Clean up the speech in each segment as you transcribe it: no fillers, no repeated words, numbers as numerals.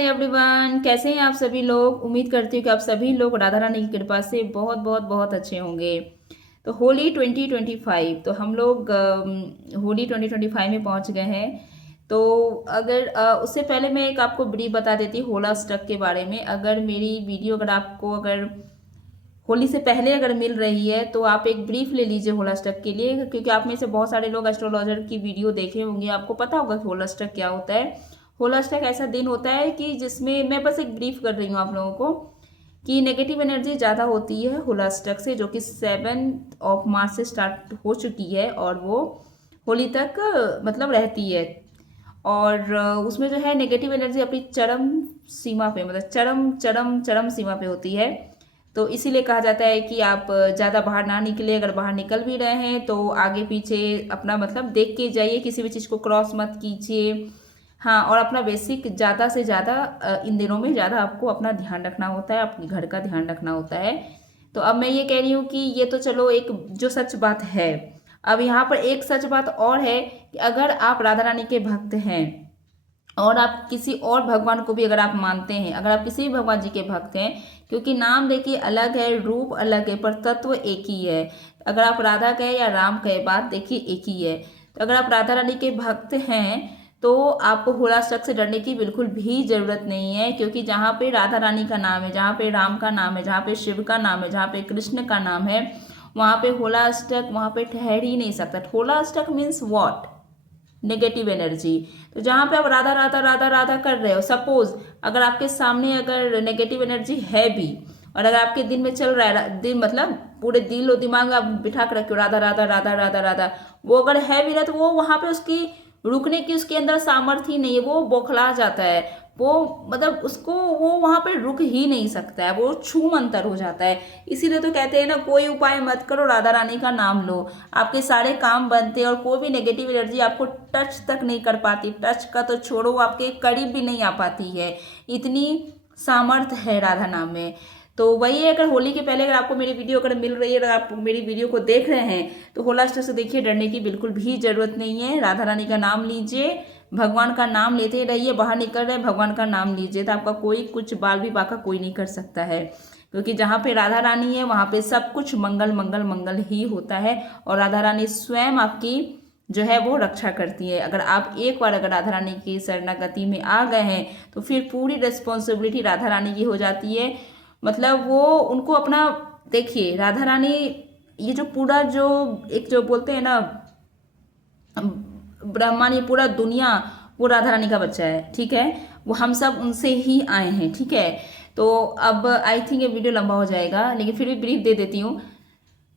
Everyone, कैसे हैं आप सभी लोग। उम्मीद करती हूँ कि आप सभी लोग राधा रानी की कृपा से बहुत बहुत बहुत अच्छे होंगे। तो होली 2025, तो हम लोग होली 2025 में पहुंच गए हैं। तो अगर उससे पहले मैं एक आपको ब्रीफ बता देती हूँ होला स्टक के बारे में। अगर मेरी वीडियो अगर होली से पहले अगर मिल रही है तो आप एक ब्रीफ ले लीजिए होला स्टक के लिए, क्योंकि आप में से बहुत सारे लोग एस्ट्रोलॉजर की वीडियो देखे होंगे, आपको पता होगा कि होला स्टक क्या होता है। होला स्टक ऐसा दिन होता है कि जिसमें मैं बस एक ब्रीफ कर रही हूँ आप लोगों को कि नेगेटिव एनर्जी ज़्यादा होती है होला स्टक से, जो कि 7 मार्च से स्टार्ट हो चुकी है और वो होली तक मतलब रहती है। और उसमें जो है नेगेटिव एनर्जी अपनी चरम सीमा पे, मतलब चरम चरम चरम सीमा पे होती है। तो इसीलिए कहा जाता है कि आप ज़्यादा बाहर ना निकले। अगर बाहर निकल भी रहे हैं तो आगे पीछे अपना मतलब देख के जाइए, किसी भी चीज़ को क्रॉस मत कीजिए। हाँ, और अपना बेसिक ज़्यादा से ज़्यादा इन दिनों में ज़्यादा आपको अपना ध्यान रखना होता है, अपने घर का ध्यान रखना होता है। तो अब मैं ये कह रही हूँ कि ये तो चलो एक जो सच बात है। अब यहाँ पर एक सच बात और है कि अगर आप राधा रानी के भक्त हैं और आप किसी और भगवान को भी अगर आप मानते हैं, अगर आप किसी भी भगवान जी के भक्त हैं, क्योंकि नाम देखिए अलग है, रूप अलग है, पर तत्व एक ही है। अगर आप राधा कहे या राम कहे, बात देखिए एक ही है। तो अगर आप राधा रानी के भक्त हैं तो आपको होला शक से डरने की बिल्कुल भी जरूरत नहीं है, क्योंकि जहाँ पे राधा रानी का नाम है, जहाँ पे राम का नाम है, जहाँ पे शिव का नाम है, जहाँ पे कृष्ण का नाम है, वहाँ पे होला अष्टक वहाँ पे ठहर ही नहीं सकता। होला अष्टक मीन्स वॉट? Negative energy. तो जहाँ पे आप राधा राधा राधा राधा कर रहे हो, सपोज अगर आपके सामने अगर नेगेटिव एनर्जी है भी, और अगर आपके दिन में चल रहा है, दिन मतलब पूरे दिल और दिमाग में आप बिठा कर रखे हो राधा राधा राधा राधा राधा, वो अगर है भी ना तो वो वहां पे उसकी रुकने की उसके अंदर सामर्थ्य ही नहीं है, वो बौखला जाता है। वो मतलब उसको वो वहां पे रुक ही नहीं सकता है, वो छू मंतर हो जाता है। इसीलिए तो कहते हैं ना, कोई उपाय मत करो, राधा रानी का नाम लो, आपके सारे काम बनते हैं और कोई भी नेगेटिव एनर्जी आपको टच तक नहीं कर पाती। टच का तो छोड़ो, वो आपके करीब भी नहीं आ पाती है, इतनी सामर्थ्य है राधा नाम में। तो वही है, अगर होली के पहले अगर आपको मेरी वीडियो अगर मिल रही है, अगर आप मेरी वीडियो को देख रहे हैं तो होला अष्टक से देखिए डरने की बिल्कुल भी जरूरत नहीं है। राधा रानी का नाम लीजिए, भगवान का नाम लेते रहिए, बाहर निकल रहे भगवान का नाम लीजिए, तो आपका कोई कुछ बाल भी बाका कोई नहीं कर सकता है, क्योंकि जहाँ पे राधा रानी है वहाँ पे सब कुछ मंगल मंगल मंगल ही होता है। और राधा रानी स्वयं आपकी जो है वो रक्षा करती है। अगर आप एक बार अगर राधा रानी की शरणागति में आ गए हैं तो फिर पूरी रिस्पॉन्सिबिलिटी राधा रानी की हो जाती है। मतलब वो उनको अपना, देखिए राधा रानी, ये जो पूरा जो एक जो बोलते हैं ना ब्रह्मांड, ये पूरा दुनिया वो राधा रानी का बच्चा है, ठीक है। वो हम सब उनसे ही आए हैं, ठीक है। तो अब आई थिंक ये वीडियो लंबा हो जाएगा, लेकिन फिर भी ब्रीफ दे देती हूँ।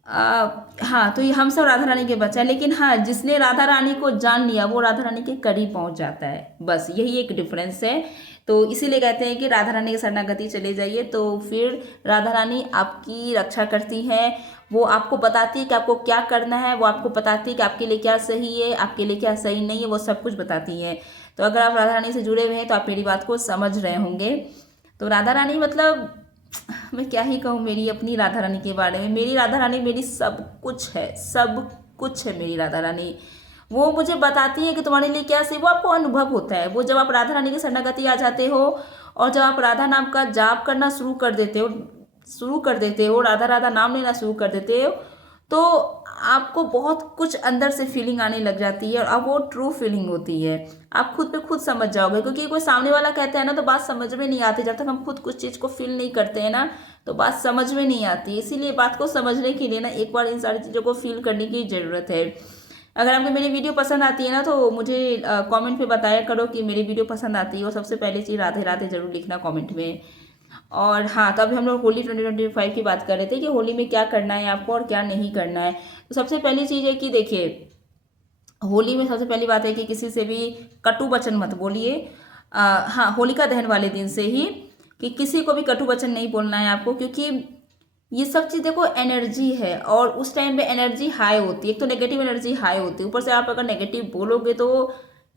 हाँ, तो ये हम सब राधा रानी के बच्चा है, लेकिन हाँ, जिसने राधा रानी को जान लिया वो राधा रानी के करीब पहुंच जाता है, बस यही एक डिफरेंस है। तो इसीलिए कहते हैं कि राधा रानी के शरणागति चले जाइए, तो फिर राधा रानी आपकी रक्षा करती है। वो आपको बताती है कि आपको क्या करना है, वो आपको बताती है कि आपके लिए क्या सही है, आपके लिए क्या सही नहीं है, वो सब कुछ बताती है। तो अगर आप राधा रानी से जुड़े हुए हैं तो आप मेरी बात को समझ रहे होंगे। तो राधा रानी मतलब मैं क्या ही कहूँ मेरी अपनी राधा रानी के बारे में। मेरी राधा रानी मेरी सब कुछ है, सब कुछ है मेरी राधा रानी। वो मुझे बताती है कि तुम्हारे लिए क्या सही, वो आपको अनुभव होता है। वो जब आप राधा रानी की शरणागति आ जाते हो और जब आप राधा नाम का जाप करना शुरू कर देते हो, राधा राधा नाम लेना शुरू कर देते हो, तो आपको बहुत कुछ अंदर से फीलिंग आने लग जाती है, और अब वो ट्रू फीलिंग होती है। आप खुद पे खुद समझ जाओगे, क्योंकि कोई सामने वाला कहता है ना तो बात समझ में नहीं आती, जब तक हम खुद कुछ चीज़ को फील नहीं करते हैं ना तो बात समझ में नहीं आती। इसीलिए बात को समझने के लिए ना एक बार इन सारी चीज़ों को फील करने की ज़रूरत है। अगर आपको मेरी वीडियो पसंद आती है ना तो मुझे कमेंट पे बताया करो कि मेरी वीडियो पसंद आती है, और सबसे पहली चीज़ राधे राधे जरूर लिखना कमेंट में। और हाँ, तो अभी हम लोग होली 2025 की बात कर रहे थे कि होली में क्या करना है आपको और क्या नहीं करना है। तो सबसे पहली चीज़ है कि देखिए, होली में सबसे पहली बात है कि किसी से भी कटु वचन मत बोलिए। हाँ, होलिका दहन वाले दिन से ही कि किसी को भी कटु वचन नहीं बोलना है आपको, क्योंकि ये सब चीज़ देखो एनर्जी है, और उस टाइम पे एनर्जी हाई होती है। एक तो नेगेटिव एनर्जी हाई होती है, ऊपर से आप अगर नेगेटिव बोलोगे तो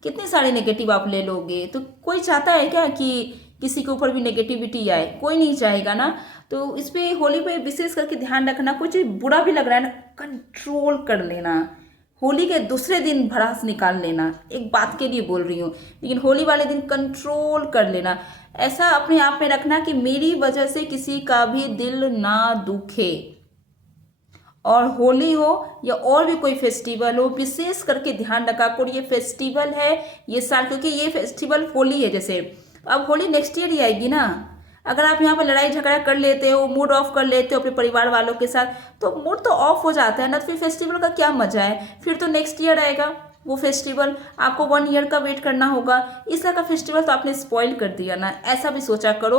कितने सारे नेगेटिव आप ले लोगे। तो कोई चाहता है क्या कि किसी के ऊपर भी नेगेटिविटी आए? कोई नहीं चाहेगा ना। तो इस पे होली पे विशेष करके ध्यान रखना, कुछ बुरा भी लग रहा है ना, कंट्रोल कर लेना। होली के दूसरे दिन भड़ास निकाल लेना, एक बात के लिए बोल रही हूँ, लेकिन होली वाले दिन कंट्रोल कर लेना। ऐसा अपने आप में रखना कि मेरी वजह से किसी का भी दिल ना दुखे। और होली हो या और भी कोई फेस्टिवल हो, विशेष करके ध्यान रखा करो ये फेस्टिवल है ये साल, क्योंकि ये फेस्टिवल होली है। जैसे अब होली नेक्स्ट ईयर ही आएगी ना, अगर आप यहाँ पर लड़ाई झगड़ा कर लेते हो, मूड ऑफ कर लेते हो अपने परिवार वालों के साथ, तो मूड तो ऑफ हो जाता है ना, तो फिर फेस्टिवल का क्या मजा है। फिर तो नेक्स्ट ईयर आएगा वो फेस्टिवल, आपको 1 ईयर का वेट करना होगा। इस तरह का फेस्टिवल तो आपने स्पॉइल कर दिया ना, ऐसा भी सोचा करो।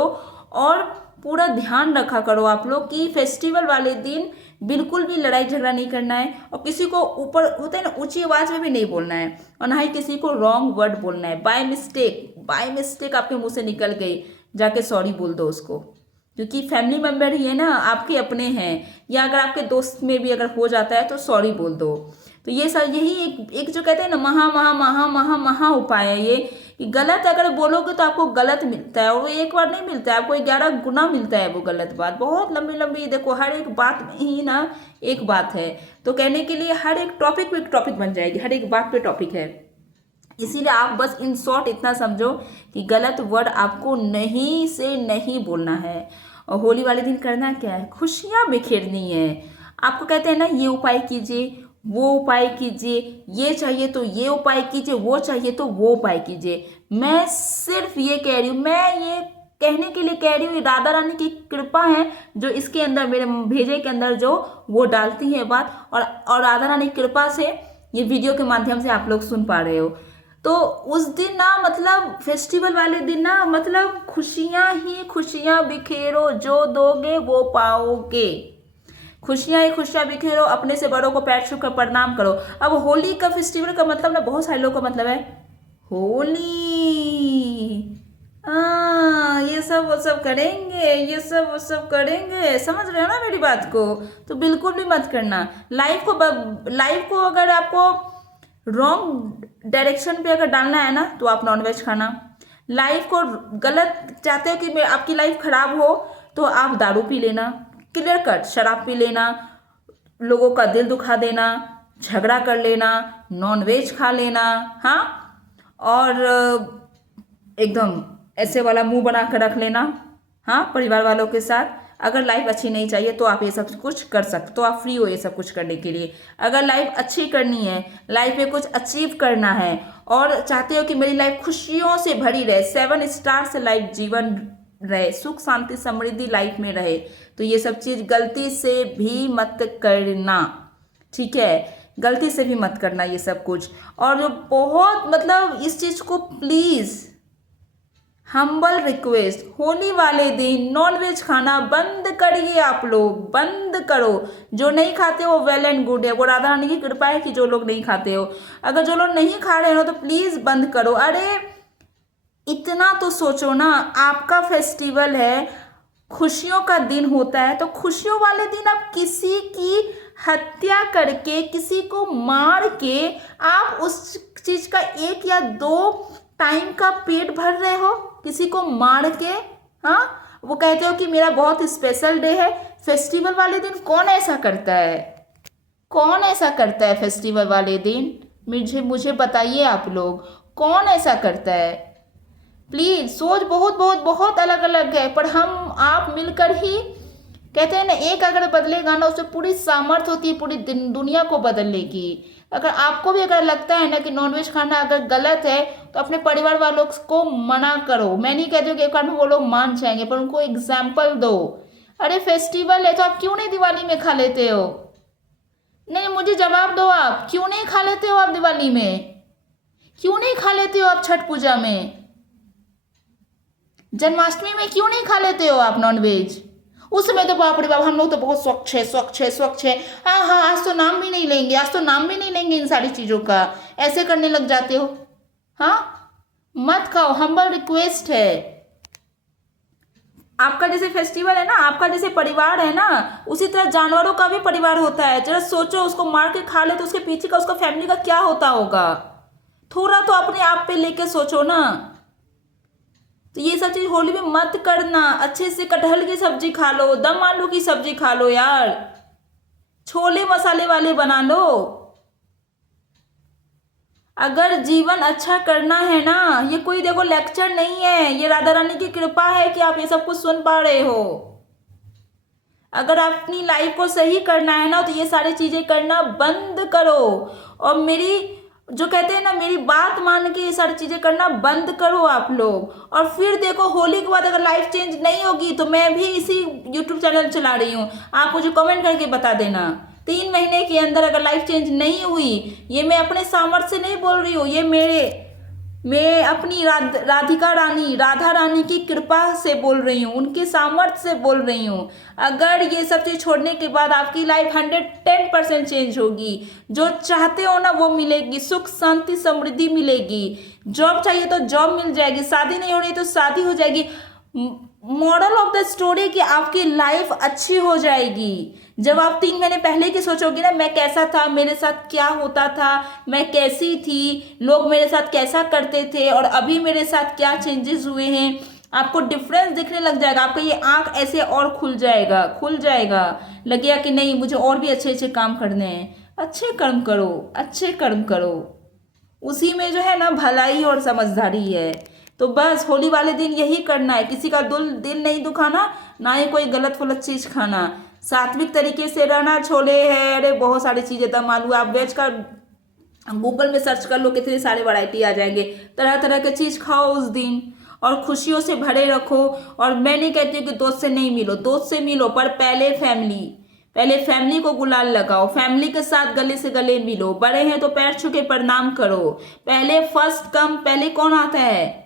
और पूरा ध्यान रखा करो आप लोग कि फेस्टिवल वाले दिन बिल्कुल भी लड़ाई झगड़ा नहीं करना है, और किसी को ऊपर होता है ना ऊंची आवाज में भी नहीं बोलना है, और ना ही किसी को रॉन्ग वर्ड बोलना है। बाय मिस्टेक आपके मुंह से निकल गई, जाके सॉरी बोल दो उसको, क्योंकि फैमिली मेम्बर ही है ना, आपके अपने हैं, या अगर आपके दोस्त में भी अगर हो जाता है तो सॉरी बोल दो। तो ये सब यही एक जो कहते हैं ना महा महा महा महा महा उपाय है ये, कि गलत अगर बोलोगे तो आपको गलत मिलता है, और वो एक बार नहीं मिलता है, आपको 11 गुना मिलता है वो गलत बात। बहुत लंबी लंबी देखो, हर एक बात में ही ना एक बात है, तो कहने के लिए हर एक टॉपिक पे टॉपिक बन जाएगी, हर एक बात पे टॉपिक है। इसीलिए आप बस इन शॉर्ट इतना समझो कि गलत वर्ड आपको नहीं से नहीं बोलना है। और होली वाले दिन करना क्या है, खुशियाँ बिखेरनी है। आपको कहते हैं ना ये उपाय कीजिए, वो उपाय कीजिए, ये चाहिए तो ये उपाय कीजिए, वो चाहिए तो वो उपाय कीजिए। मैं सिर्फ ये कह रही हूँ, मैं ये कहने के लिए कह रही हूँ, राधा रानी की कृपा है जो इसके अंदर मेरे भेजे के अंदर जो वो डालती है बात, और राधा रानी की कृपा से ये वीडियो के माध्यम से आप लोग सुन पा रहे हो। तो उस दिन ना मतलब फेस्टिवल वाले दिन ना मतलब खुशियाँ ही खुशियाँ बिखेरो, जो दोगे वो पाओगे। खुशियाँ ही खुशियाँ बिखेरो, अपने से बड़ों को पैर छू कर प्रणाम करो। अब होली का फेस्टिवल का मतलब ना बहुत सारे लोगों का मतलब है होली, ये सब वो सब करेंगे, ये सब वो सब करेंगे, समझ रहे हो ना मेरी बात को। तो बिल्कुल भी मत करना। लाइफ को अगर आपको रॉन्ग डायरेक्शन पे अगर डालना है ना, तो आप नॉनवेज खाना। लाइफ को गलत चाहते हो कि आपकी लाइफ खराब हो, तो आप दारू पी लेना, क्लियर कट शराब पी लेना, लोगों का दिल दुखा देना, झगड़ा कर लेना, नॉनवेज खा लेना, हाँ, और एकदम ऐसे वाला मुंह बना कर रख लेना, हाँ, परिवार वालों के साथ। अगर लाइफ अच्छी नहीं चाहिए तो आप ये सब कुछ कर सकते, तो आप फ्री हो ये सब कुछ करने के लिए। अगर लाइफ अच्छी करनी है, लाइफ में कुछ अचीव करना है, और चाहते हो कि मेरी लाइफ खुशियों से भरी रहे, 7 स्टार से लाइफ जीवन रहे, सुख शांति समृद्धि लाइफ में रहे, तो ये सब चीज़ गलती से भी मत करना, ठीक है, गलती से भी मत करना ये सब कुछ। और जो बहुत मतलब इस चीज़ को प्लीज़ हम्बल रिक्वेस्ट, होली वाले दिन नॉनवेज खाना बंद करिए, आप लोग बंद करो। जो नहीं खाते हो वेल एंड गुड है, वो राधा रानी की कृपा है कि जो लोग नहीं खाते हो। अगर जो लोग नहीं खा रहे हो तो प्लीज़ बंद करो। अरे इतना तो सोचो ना, आपका फेस्टिवल है, खुशियों का दिन होता है, तो खुशियों वाले दिन आप किसी की हत्या करके, किसी को मार के आप उस चीज़ का 1 या 2 टाइम का पेट भर रहे हो, किसी को मार के, हाँ, वो कहते हो कि मेरा बहुत स्पेशल डे है। फेस्टिवल वाले दिन कौन ऐसा करता है, कौन ऐसा करता है फेस्टिवल वाले दिन? मुझे बताइए आप लोग, कौन ऐसा करता है? प्लीज़, सोच बहुत बहुत बहुत अलग अलग है, पर हम आप मिलकर ही कहते हैं ना, एक अगर बदलेगा ना, उससे पूरी सामर्थ्य होती है पूरी दुनिया को बदलने की। अगर आपको भी अगर लगता है ना कि नॉनवेज खाना अगर गलत है, तो अपने परिवार वालों को मना करो। मैं नहीं कहती हूँ कि एक बार में वो लोग मान जाएंगे, पर उनको एग्जाम्पल दो। अरे फेस्टिवल है तो आप क्यों नहीं दिवाली में खा लेते हो? नहीं, मुझे जवाब दो, आप क्यों नहीं खा लेते हो? आप दिवाली में क्यों नहीं खा लेते हो? आप छठ पूजा में, जन्माष्टमी में क्यों नहीं खा लेते हो आप नॉनवेज? उस समय तो बाप रे बाप, हम लोग तो बहुत स्वच्छ है, स्वच्छ है, स्वच्छ है, हाँ हाँ, आज तो नाम भी नहीं लेंगे, आज तो नाम भी नहीं लेंगे इन सारी चीज़ों का, ऐसे करने लग जाते हो। हाँ, मत खाओ, हम्बल रिक्वेस्ट है। आपका जैसे फेस्टिवल है ना, आपका जैसे परिवार है ना, उसी तरह जानवरों का भी परिवार होता है। जरा सोचो, उसको मार के खा ले तो उसके पीछे का उसका फैमिली का क्या होता होगा? थोड़ा तो अपने आप पे लेके सोचो ना। तो ये सब चीज़ होली में मत करना। अच्छे से कटहल की सब्जी खा लो, दम आलू की सब्जी खा लो यार, छोले मसाले वाले बना लो, अगर जीवन अच्छा करना है ना, ये कोई देखो लेक्चर नहीं है, ये राधा रानी की कृपा है कि आप ये सब कुछ सुन पा रहे हो। अगर आप अपनी लाइफ को सही करना है ना, तो ये सारी चीजें करना बंद करो। और मेरी जो कहते हैं ना, मेरी बात मान के ये सारी चीजें करना बंद करो आप लोग। और फिर देखो, होली के बाद अगर लाइफ चेंज नहीं होगी तो मैं भी इसी यूट्यूब चैनल चला रही हूँ, आप मुझे कमेंट करके बता देना। 3 महीने के अंदर अगर लाइफ चेंज नहीं हुई, ये मैं अपने सामर्थ्य से नहीं बोल रही हूँ, ये मैं अपनी राधिका रानी, राधा रानी की कृपा से बोल रही हूँ, उनके सामर्थ्य से बोल रही हूँ। अगर ये सब चीज छोड़ने के बाद आपकी लाइफ 110% चेंज होगी। जो चाहते हो ना वो मिलेगी, सुख शांति समृद्धि मिलेगी। जॉब चाहिए तो जॉब मिल जाएगी, शादी नहीं हो रही तो शादी हो जाएगी। मॉरल ऑफ द स्टोरी कि आपकी लाइफ अच्छी हो जाएगी। जब आप 3 महीने पहले की सोचोगे ना, मैं कैसा था, मेरे साथ क्या होता था, मैं कैसी थी, लोग मेरे साथ कैसा करते थे, और अभी मेरे साथ क्या चेंजेस हुए हैं, आपको डिफरेंस दिखने लग जाएगा। आपका ये आंख ऐसे और खुल जाएगा। लगेगा कि नहीं, मुझे और भी अच्छे अच्छे काम करने हैं। अच्छे कर्म करो, अच्छे कर्म करो, उसी में जो है ना भलाई और समझदारी है। तो बस होली वाले दिन यही करना है, किसी का दिल नहीं दुखाना, ना ही कोई गलत फलत चीज खाना, सात्विक तरीके से रहना। छोले है, अरे बहुत सारी चीजें, दम आलू, आप वेज का गूगल में सर्च कर लो, कितने सारे वैरायटी आ जाएंगे। तरह तरह के चीज खाओ उस दिन, और खुशियों से भरे रखो। और मैं नहीं कहती हूँ कि दोस्त से नहीं मिलो, दोस्त से मिलो, पर पहले फैमिली को गुलाल लगाओ, फैमिली के साथ गले से गले मिलो। बड़े हैं तो पैर छू के प्रणाम करो। पहले फर्स्ट कम, पहले कौन आता है?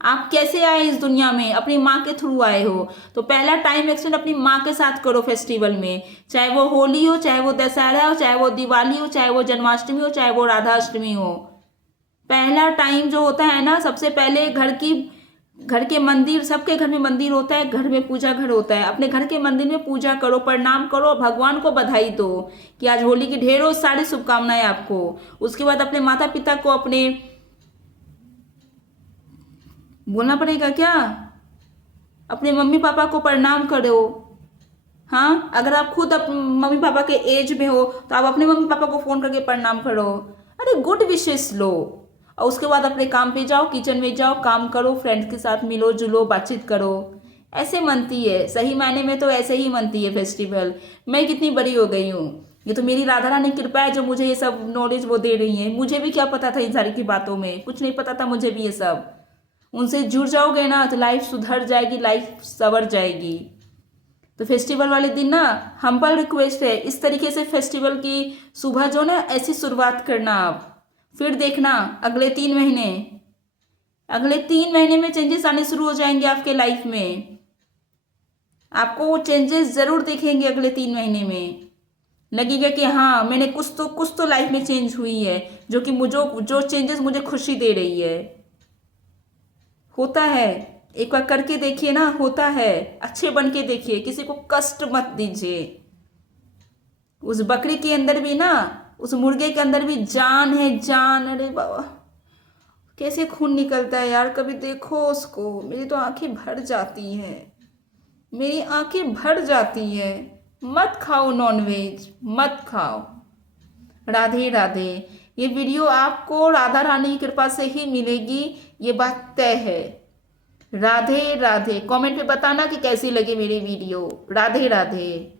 आप कैसे आए इस दुनिया में? अपनी माँ के थ्रू आए हो, तो पहला टाइम एक्सपेंड अपनी माँ के साथ करो फेस्टिवल में। चाहे वो होली हो, चाहे वो दशहरा हो, चाहे वो दिवाली हो, चाहे वो जन्माष्टमी हो, चाहे वो राधा अष्टमी हो। पहला टाइम जो होता है ना, सबसे पहले घर के मंदिर, सबके घर में मंदिर होता है, घर में पूजा घर होता है, अपने घर के मंदिर में पूजा करो, प्रणाम करो, भगवान को बधाई दो कि आज होली की ढेरों सारी शुभकामनाएं आपको। उसके बाद अपने माता पिता को अपने बोलना पड़ेगा क्या, अपने मम्मी पापा को प्रणाम करो। हाँ, अगर आप खुद मम्मी पापा के एज में हो तो आप अपने मम्मी पापा को फोन करके प्रणाम करो। अरे गुड विशेष लो, और उसके बाद अपने काम पे जाओ, किचन में जाओ, काम करो, फ्रेंड्स के साथ मिलो जुलो, बातचीत करो। ऐसे मनती है, सही मायने में तो ऐसे ही मनती है फेस्टिवल। मैं कितनी बड़ी हो गई हूँ, ये तो मेरी राधा रानी की कृपा है जो मुझे ये सब नॉलेज वो दे रही है। मुझे भी क्या पता था इन सारी की बातों में, कुछ नहीं पता था मुझे भी ये सब। उनसे जुड़ जाओगे ना तो लाइफ सुधर जाएगी, लाइफ संवर जाएगी। तो फेस्टिवल वाले दिन ना हम्बल रिक्वेस्ट है, इस तरीके से फेस्टिवल की सुबह जो ना ऐसी शुरुआत करना आप। फिर देखना अगले तीन महीने में चेंजेस आने शुरू हो जाएंगे आपके लाइफ में। आपको वो चेंजेस जरूर दिखेंगे अगले 3 महीने में। लगेगा कि हाँ, मैंने कुछ तो लाइफ में चेंज हुई है, जो कि मुझे जो चेंजेस मुझे खुशी दे रही है। होता है, एक बार करके देखिए ना, होता है। अच्छे बन के देखिए, किसी को कष्ट मत दीजिए। उस बकरी के अंदर भी ना, उस मुर्गे के अंदर भी जान है, जान। अरे बाबा, कैसे खून निकलता है यार, कभी देखो उसको। मेरी तो आंखें भर जाती हैं, मेरी आंखें भर जाती है। मत खाओ नॉनवेज, मत खाओ। राधे राधे। ये वीडियो आपको राधा रानी की कृपा से ही मिलेगी, ये बात तय है। राधे राधे। कमेंट में बताना कि कैसी लगी मेरी वीडियो। राधे राधे।